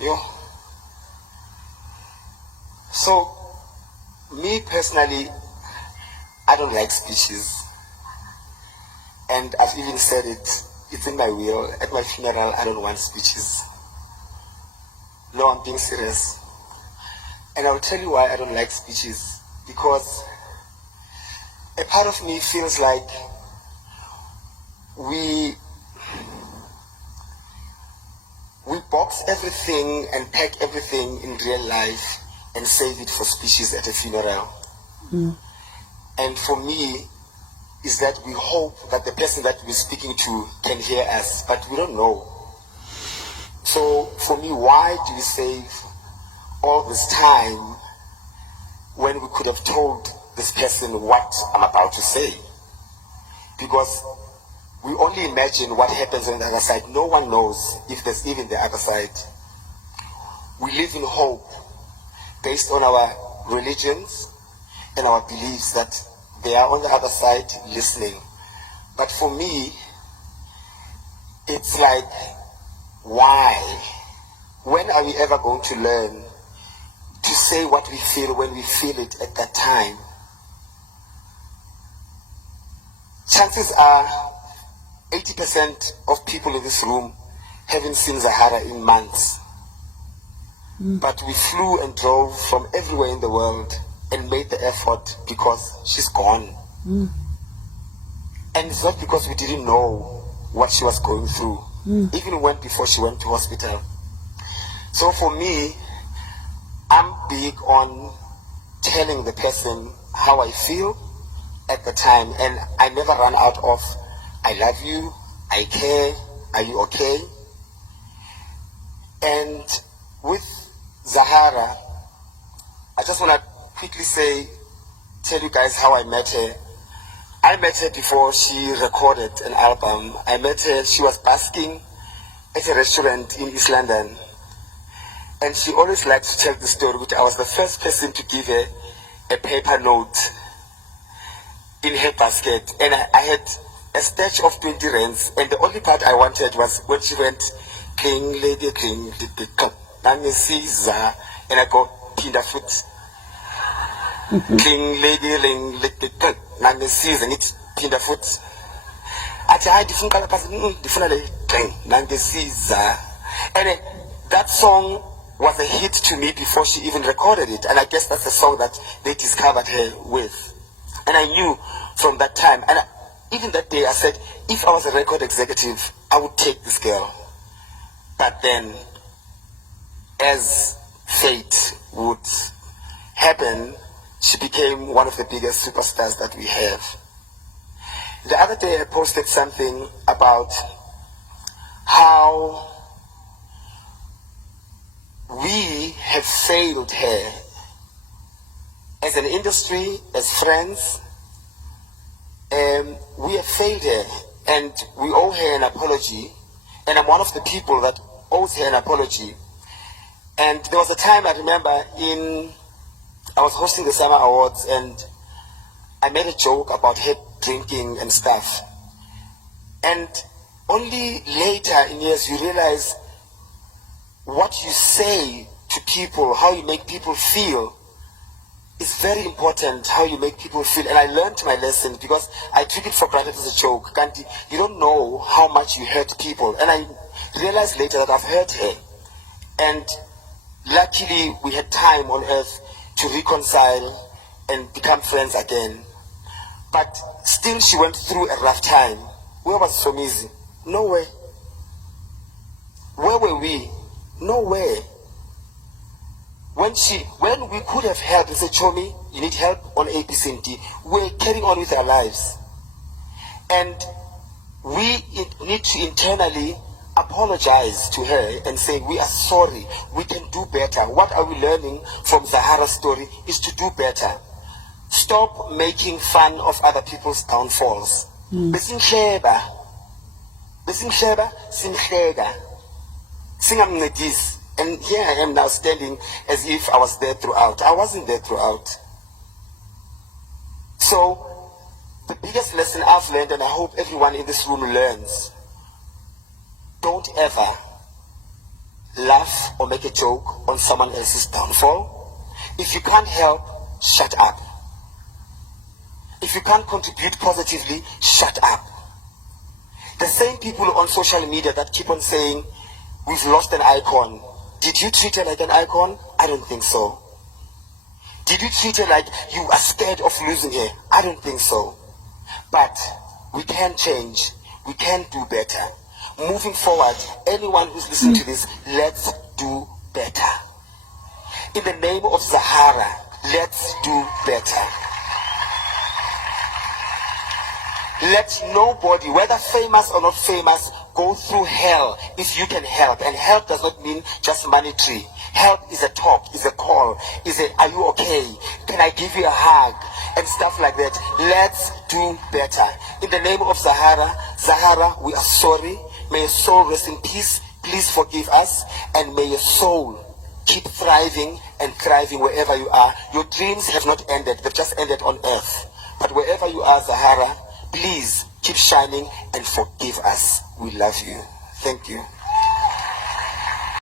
Yo. So, me personally, I don't like speeches. And I've even said it, it's in my will. At my funeral, I don't want speeches. No, I'm being serious. And I'll tell you why I don't like speeches. Because a part of me feels like we box everything and pack everything in real life and save it for speeches at a funeral. And for me, is that we hope that the person that we're speaking to can hear us, but we don't know. So for me, why do we save all this time when we could have told this person what I'm about to say? Because we only imagine what happens on the other side. No one knows if there's even the other side. We live in hope based on our religions and our beliefs that they are on the other side listening. But for me, it's like, why? When are we ever going to learn to say what we feel when we feel it at that time? Chances are 80% of people in this room haven't seen Zaharaz in months. But we flew and drove from everywhere in the world and made the effort because she's gone. And it's not because we didn't know what she was going through. Even before she went to hospital. So for me, I'm big on telling the person how I feel at the time, and I never run out of, I love you, I care, are you okay? And with Zaharaz, I just want to quickly tell you guys how I met her. I met her before she recorded an album. I met her, she was basking at a restaurant in East London. And she always liked to tell the story, which I was the first person to give her a paper note in her basket. And I had a stash of 20 rands. And the only part I wanted was when she went, cling, lady, cling, and I go, pinda foot. Cling, lady, ling, and it's pinda foot. I and that song was a hit to me before she even recorded it, and I guess that's the song that they discovered her with. And I knew from that time, and even that day I said, if I was a record executive, I would take this girl. But then, as fate would happen, she became one of the biggest superstars that we have. The other day I posted something about how we have failed her as an industry, as friends, and we have failed her, and we owe her an apology, and I'm one of the people that owes her an apology. And there was a time I remember I was hosting the Summer Awards, and I made a joke about her drinking and stuff. And only later in years you realize what you say to people, how you make people feel, is very important, how you make people feel. And I learned my lesson because I took it for granted as a joke. You don't know how much you hurt people. And I realized later that I've hurt her. And luckily we had time on earth to reconcile and become friends again. But still she went through a rough time. Where was Somizi? Nowhere. Where were we? Nowhere. When we could have helped and said, Chomi, you need help on A, B, C, and D, we're carrying on with our lives. And we need to internally apologize to her and say, we are sorry, we can do better. What are we learning from Zaharaz's story is to do better. Stop making fun of other people's downfalls. Besimhleba, simhleka, singamncedisi. And here I am now standing as if I was there throughout. I wasn't there throughout. So, the biggest lesson I've learned, and I hope everyone in this room learns, don't ever laugh or make a joke on someone else's downfall. If you can't help, shut up. If you can't contribute positively, shut up. The same people on social media that keep on saying, we've lost an icon. Did you treat her like an icon? I don't think so. Did you treat her like you are scared of losing her? I don't think so. But we can change. We can do better. Moving forward, anyone who's listening to this, let's do better. In the name of Zaharaz, let's do better. Let nobody, whether famous or not famous, go through hell if you can help. And help does not mean just monetary. Help is a talk, is a call, is a, are you okay? Can I give you a hug? And stuff like that. Let's do better. In the name of Zaharaz, we are sorry. May your soul rest in peace. Please forgive us. And may your soul keep thriving and thriving wherever you are. Your dreams have not ended. They've just ended on earth. But wherever you are, Zaharaz, please keep shining and forgive us. We love you. Thank you.